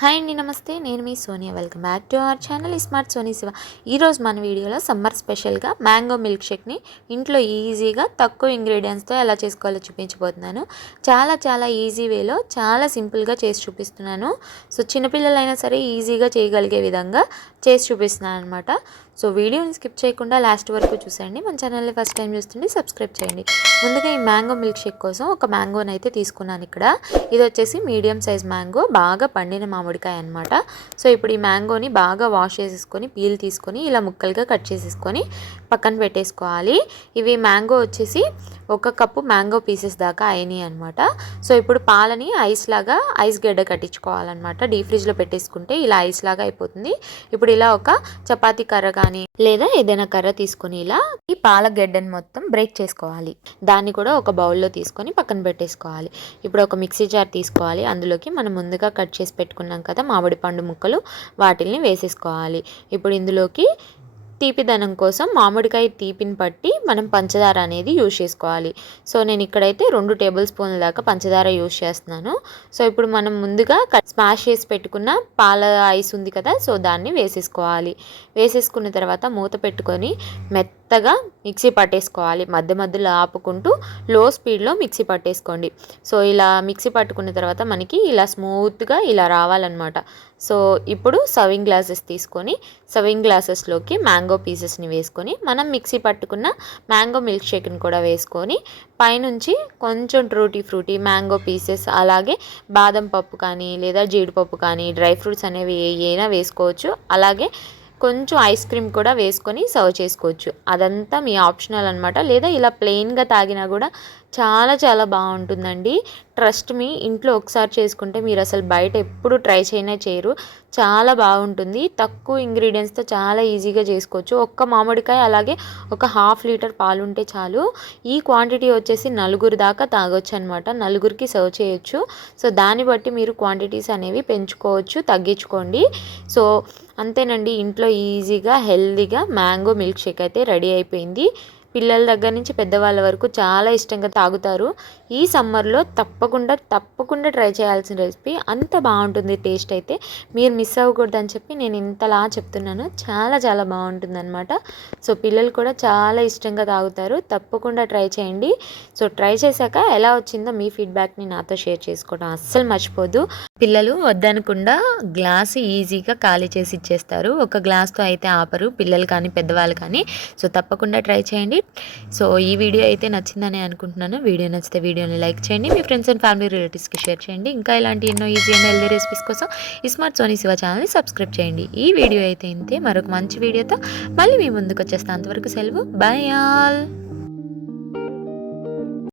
Hi అండి నమస్తే. నేను మీ Sonia. Welcome back to our channel smart Soni Shiva. ఈరోజు మన వీడియోలో సమ్మర్ స్పెషల్గా మ్యాంగో మిల్క్ షేక్ని ఇంట్లో ఈజీగా తక్కువ ఇంగ్రీడియంట్స్తో ఎలా చేసుకోవాలో చూపించబోతున్నాను. చాలా చాలా ఈజీ వేలో చాలా సింపుల్గా చేసి చూపిస్తున్నాను. సో చిన్నపిల్లలైనా సరే ఈజీగా చేయగలిగే విధంగా చేసి చూపిస్తున్నాను అనమాట సో వీడియోని స్కిప్ చేయకుండా లాస్ట్ వరకు చూసేయండి. మన ఛానల్ని ఫస్ట్ టైం చూస్తుంటే సబ్స్క్రైబ్ చేయండి. ముందుగా ఈ మ్యాంగో మిల్క్ షేక్ కోసం ఒక మ్యాంగోని అయితే తీసుకున్నాను ఇక్కడ. ఇది వచ్చేసి మీడియం సైజ్ మ్యాంగో. బాగా పండిన మామిడి మామిడికాయ అనమాట సో ఇప్పుడు ఈ మ్యాంగోని బాగా వాష్ చేసేసుకొని పీల్ తీసుకొని ఇలా ముక్కలుగా కట్ చేసేసుకొని పక్కన పెట్టేసుకోవాలి. ఇవి మ్యాంగో వచ్చేసి ఒక కప్పు మ్యాంగో పీసెస్ దాకా అయినాయి అనమాట సో ఇప్పుడు పాలని ఐస్ లాగా ఐస్ గడ్డ కట్టించుకోవాలన్నమాట. డీ ఫ్రిడ్జ్లో పెట్టేసుకుంటే ఇలా ఐస్ లాగా అయిపోతుంది. ఇప్పుడు ఇలా ఒక చపాతీ కర్ర కానీ లేదా ఏదైనా కర్ర తీసుకొని ఇలా ఈ పాల గడ్డని మొత్తం బ్రేక్ చేసుకోవాలి. దాన్ని కూడా ఒక బౌల్లో తీసుకొని పక్కన పెట్టేసుకోవాలి. ఇప్పుడు ఒక మిక్సీ జార్ తీసుకోవాలి. అందులోకి మనం ముందుగా కట్ చేసి పెట్టుకున్నాం కదా మామిడి పండు ముక్కలు వాటిల్ని వేసేసుకోవాలి. ఇప్పుడు ఇందులోకి తీపిదనం కోసం మామిడికాయ తీపిని పట్టి మనం పంచదార అనేది యూజ్ చేసుకోవాలి. సో నేను ఇక్కడైతే రెండు టేబుల్ స్పూన్ల దాకా పంచదార యూజ్ చేస్తున్నాను. సో ఇప్పుడు మనం ముందుగా స్మాష్ చేసి పెట్టుకున్న పాల ఐస్ ఉంది కదా సో దాన్ని వేసేసుకోవాలి. వేసేసుకున్న తర్వాత మూత పెట్టుకొని మెత్త మెత్తగా మిక్సీ పట్టేసుకోవాలి. మధ్య మధ్యలో ఆపుకుంటూ లో స్పీడ్లో మిక్సీ పట్టేసుకోండి. సో ఇలా మిక్సీ పట్టుకున్న తర్వాత మనకి ఇలా స్మూత్గా ఇలా రావాలన్నమాట. సో ఇప్పుడు సర్వింగ్ గ్లాసెస్ తీసుకొని సర్వింగ్ గ్లాసెస్లోకి మ్యాంగో పీసెస్ని వేసుకొని మనం మిక్సీ పట్టుకున్న మ్యాంగో మిల్క్ షేక్ని కూడా వేసుకొని పైనుంచి కొంచెం ట్రూటీ ఫ్రూటీ మ్యాంగో పీసెస్ అలాగే బాదం పప్పు కానీ లేదా జీడిపప్పు కానీ డ్రై ఫ్రూట్స్ అనేవి ఏమైనా వేసుకోవచ్చు. అలాగే కొంచెం ఐస్ క్రీమ్ కూడా వేసుకొని సర్వ్ చేసుకోవచ్చు. అదంతా మీ ఆప్షనల్ అనమాట లేదా ఇలా ప్లెయిన్గా తాగినా కూడా చాలా చాలా బాగుంటుందండి. ట్రస్ట్ మీ ఇంట్లో ఒకసారి చేసుకుంటే మీరు అసలు బయట ఎప్పుడు ట్రై చేయనే చేయరు. చాలా బాగుంటుంది. తక్కువ ఇంగ్రీడియంట్స్తో చాలా ఈజీగా చేసుకోవచ్చు. ఒక్క మామిడికాయ అలాగే ఒక హాఫ్ లీటర్ పాలు ఉంటే చాలు. ఈ క్వాంటిటీ వచ్చేసి నలుగురు దాకా తాగొచ్చు అనమాట నలుగురికి సర్వ్ చేయొచ్చు. సో దాన్ని బట్టి మీరు క్వాంటిటీస్ అనేవి పెంచుకోవచ్చు తగ్గించుకోండి. సో అంతేనండి. ఇంట్లో ఈజీగా హెల్తీగా మ్యాంగో మిల్క్ షేక్ అయితే రెడీ అయిపోయింది. పిల్లల దగ్గర నుంచి పెద్దవాళ్ళ వరకు చాలా ఇష్టంగా తాగుతారు. ఈ సమ్మర్లో తప్పకుండా తప్పకుండా ట్రై చేయాల్సిన రెసిపీ అంత బాగుంటుంది టేస్ట్ అయితే. మీరు మిస్ అవ్వకూడదు అని చెప్పి నేను ఇంతలా చెప్తున్నాను. చాలా చాలా బాగుంటుంది అనమాట సో పిల్లలు కూడా చాలా ఇష్టంగా తాగుతారు. తప్పకుండా ట్రై చేయండి. సో ట్రై చేశాక ఎలా వచ్చిందో మీ ఫీడ్బ్యాక్ని నాతో షేర్ చేసుకోవడం అస్సలు మర్చిపోదు. పిల్లలు వద్దనకుండా గ్లాస్ ఈజీగా ఖాళీ చేసి ఇచ్చేస్తారు. ఒక గ్లాస్తో అయితే ఆపరు పిల్లలు కానీ పెద్దవాళ్ళు కానీ. సో తప్పకుండా ట్రై చేయండి. సో ఈ వీడియో అయితే నచ్చిందని అనుకుంటున్నాను. వీడియో నచ్చితే వీడియోని లైక్ చేయండి. మీ ఫ్రెండ్స్ అండ్ ఫ్యామిలీ రిలేటివ్స్కి షేర్ చేయండి. ఇంకా ఇలాంటి ఎన్నో ఈజీ అండ్ హెల్దీ రెసిపీస్ కోసం ఈ స్మార్ట్ సోనీ శివ ఛానల్ని సబ్స్క్రైబ్ చేయండి. ఈ వీడియో అయితే ఇంతే. మరొక మంచి వీడియోతో మళ్ళీ మీ ముందుకు వచ్చేస్తాను అంతవరకు సెలవు. Bye all.